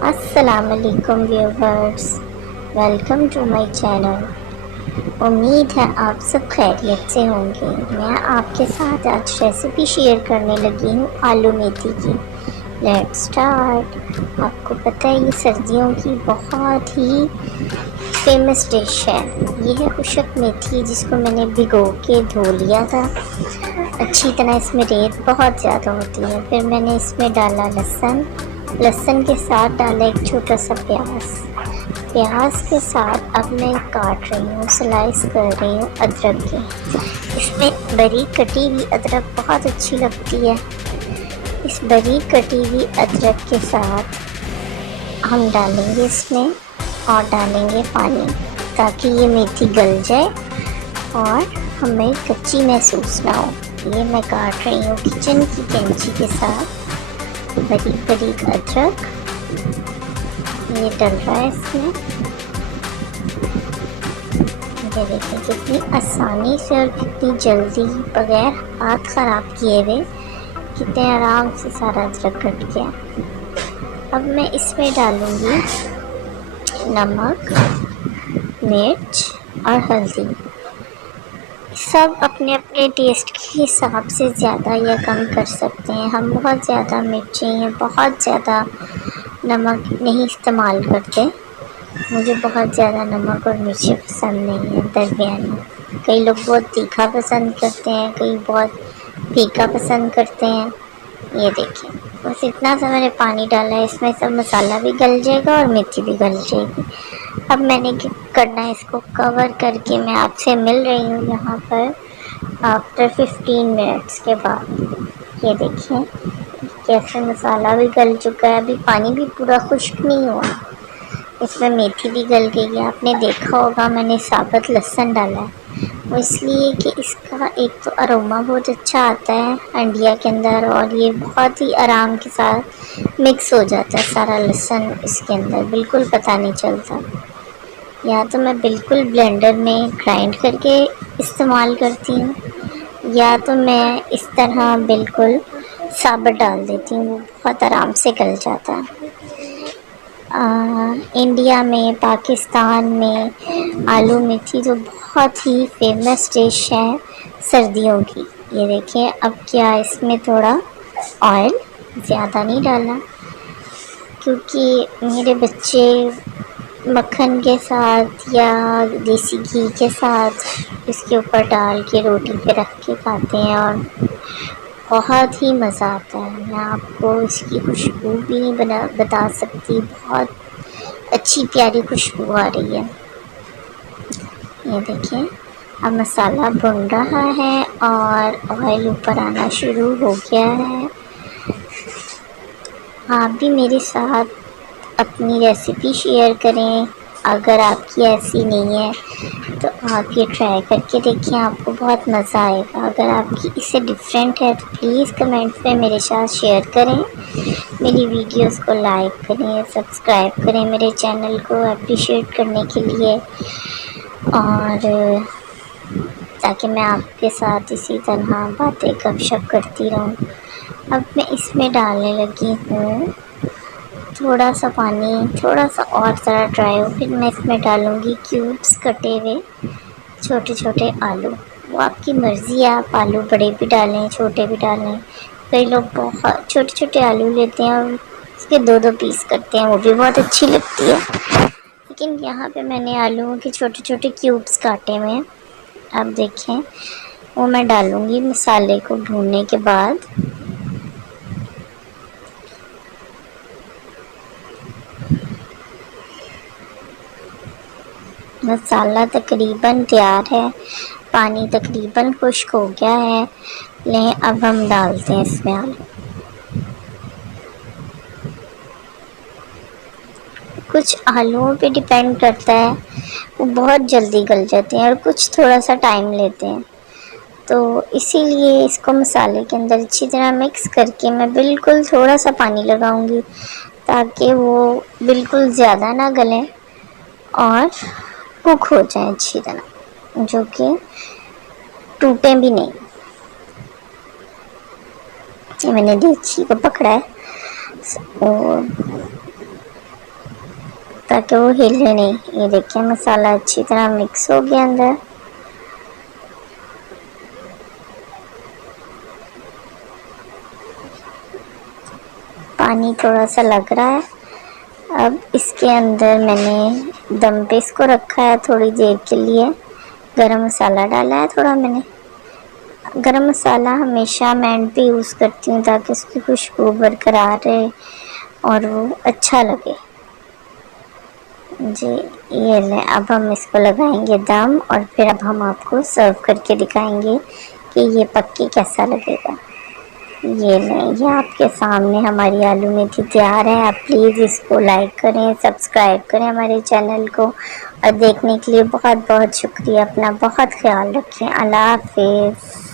अस्सलामुअलैकुम viewers, welcome to my channel. उम्मीद है आप सब खैरियत से होंगे। मैं आपके साथ आज रेसिपी शेयर करने लगी हूँ आलू मेथी की। Let's start. आपको पता है ये सर्दियों की बहुत ही फेमस डिश है। ये है खुशक मेथी, जिसको मैंने भिगो के धो लिया था अच्छी तरह। इसमें रेत बहुत ज़्यादा होती है। फिर मैंने इसमें डाला लहसुन के साथ डाला एक छोटा सा प्याज के साथ अब मैं काट रही हूँ, स्लाइस कर रही हूँ अदरक की। इसमें बारीक कटी हुई अदरक बहुत अच्छी लगती है। इस बारीक कटी हुई अदरक के साथ हम डालेंगे इसमें और डालेंगे पानी, ताकि ये मेथी गल जाए और हमें कच्ची महसूस ना हो। ये मैं काट रही हूँ किचन की कैंची के साथ बारीक बारीक अदरक। ये डल रहा है इसमें। ये देखिए कितनी आसानी से और कितनी जल्दी, बगैर हाथ ख़राब किए हुए, कितने आराम से सारा अदरक कट गया। अब मैं इसमें डालूँगी नमक, मिर्च और हल्दी। सब अपने अपने टेस्ट के हिसाब से ज़्यादा या कम कर सकते हैं। हम बहुत ज़्यादा मिर्ची या बहुत ज़्यादा नमक नहीं इस्तेमाल करते। मुझे बहुत ज़्यादा नमक और मिर्ची पसंद नहीं है, दरमियानी। कई लोग बहुत तीखा पसंद करते हैं, कई बहुत फीका पसंद करते हैं। ये देखिए बस इतना सा मैंने पानी डाला है, इसमें सब मसाला भी गल जाएगा और मेथी भी गल जाएगी। अब मैंने क्या करना है, इसको कवर करके मैं आपसे मिल रही हूँ यहाँ पर आफ्टर 15 मिनट्स के बाद। ये देखिए कैसे मसाला भी गल चुका है, अभी पानी भी पूरा खुश्क नहीं हुआ। इसमें मेथी भी गल गई है। आपने देखा होगा मैंने साबुत लहसुन डाला है, वो इसलिए कि इसका एक तो अरोमा बहुत अच्छा आता है अंडिया के अंदर, और ये बहुत ही आराम के साथ मिक्स हो जाता है सारा लहसुन इसके अंदर, बिल्कुल पता नहीं चलता। या तो मैं बिल्कुल ब्लेंडर में ग्राइंड करके इस्तेमाल करती हूँ, या तो मैं इस तरह बिल्कुल साबुत डाल देती हूँ, वो बहुत आराम से गल जाता है। इंडिया में, पाकिस्तान में आलू मेथी तो बहुत ही फेमस डिश है सर्दियों की। ये देखिए अब क्या इसमें थोड़ा ऑयल ज़्यादा नहीं डाला, क्योंकि मेरे बच्चे मक्खन के साथ या देसी घी के साथ इसके ऊपर डाल के रोटी पे रख के खाते हैं और बहुत ही मज़ा आता है। मैं आपको इसकी खुशबू भी नहीं बता सकती, बहुत अच्छी प्यारी खुशबू आ रही है। ये देखिए अब मसाला भुन रहा है और ऑयल ऊपर आना शुरू हो गया है। आप भी मेरे साथ अपनी रेसिपी शेयर करें। अगर आपकी ऐसी नहीं है तो आप ये ट्राई करके देखिए, आपको बहुत मज़ा आएगा। अगर आपकी इससे डिफरेंट है तो प्लीज़ कमेंट में मेरे साथ शेयर करें। मेरी वीडियोस को लाइक करें, सब्सक्राइब करें मेरे चैनल को अप्रिशिएट करने के लिए, और ताकि मैं आपके साथ इसी तरह बातें गपशप करती रहूं। अब मैं इसमें डालने लगी हूँ थोड़ा सा पानी, थोड़ा सा और ज़रा ड्राई हो, फिर मैं इसमें डालूँगी क्यूब्स कटे हुए छोटे छोटे आलू। वो आपकी मर्ज़ी है, आप आलू बड़े भी डालें छोटे भी डालें। कई लोग बहुत छोटे छोटे आलू लेते हैं और उसके दो दो पीस करते हैं, वो भी बहुत अच्छी लगती है। लेकिन यहाँ पे मैंने आलूओं के छोटे छोटे क्यूब्स काटे हुए हैं। अब देखें वो मैं डालूँगी मसाले को भूनने के बाद। मसाला तकरीबन तैयार है, पानी तकरीबन खुश्क हो गया है। लें अब हम डालते हैं इसमें आलू। कुछ आलूओं पे डिपेंड करता है, वो बहुत जल्दी गल जाते हैं और कुछ थोड़ा सा टाइम लेते हैं। तो इसीलिए इसको मसाले के अंदर अच्छी तरह मिक्स करके मैं बिल्कुल थोड़ा सा पानी लगाऊंगी, ताकि वो बिल्कुल ज़्यादा ना गलें और कुक हो जाए अच्छी तरह, जो कि टूटे भी नहीं। ये मैंने देसी को पकड़ा है और ताकि वो हिले नहीं। ये देखिए मसाला अच्छी तरह मिक्स हो गया अंदर। पानी थोड़ा सा लग रहा है। अब इसके अंदर मैंने दम पे इसको रखा है थोड़ी देर के लिए। गरम मसाला डाला है थोड़ा मैंने। गरम मसाला हमेशा मैं एंड पे यूज़ करती हूँ ताकि उसकी खुशबू बरकरार रहे और वो अच्छा लगे जी। ये लें, अब हम इसको लगाएंगे दम और फिर अब हम आपको सर्व करके दिखाएंगे कि ये पक के कैसा लगेगा। ये लें, ये आपके सामने हमारी आलू मेथी तैयार है। आप प्लीज़ इसको लाइक करें, सब्सक्राइब करें हमारे चैनल को, और देखने के लिए बहुत बहुत शुक्रिया। अपना बहुत ख्याल रखें। अल्लाह हाफिज़।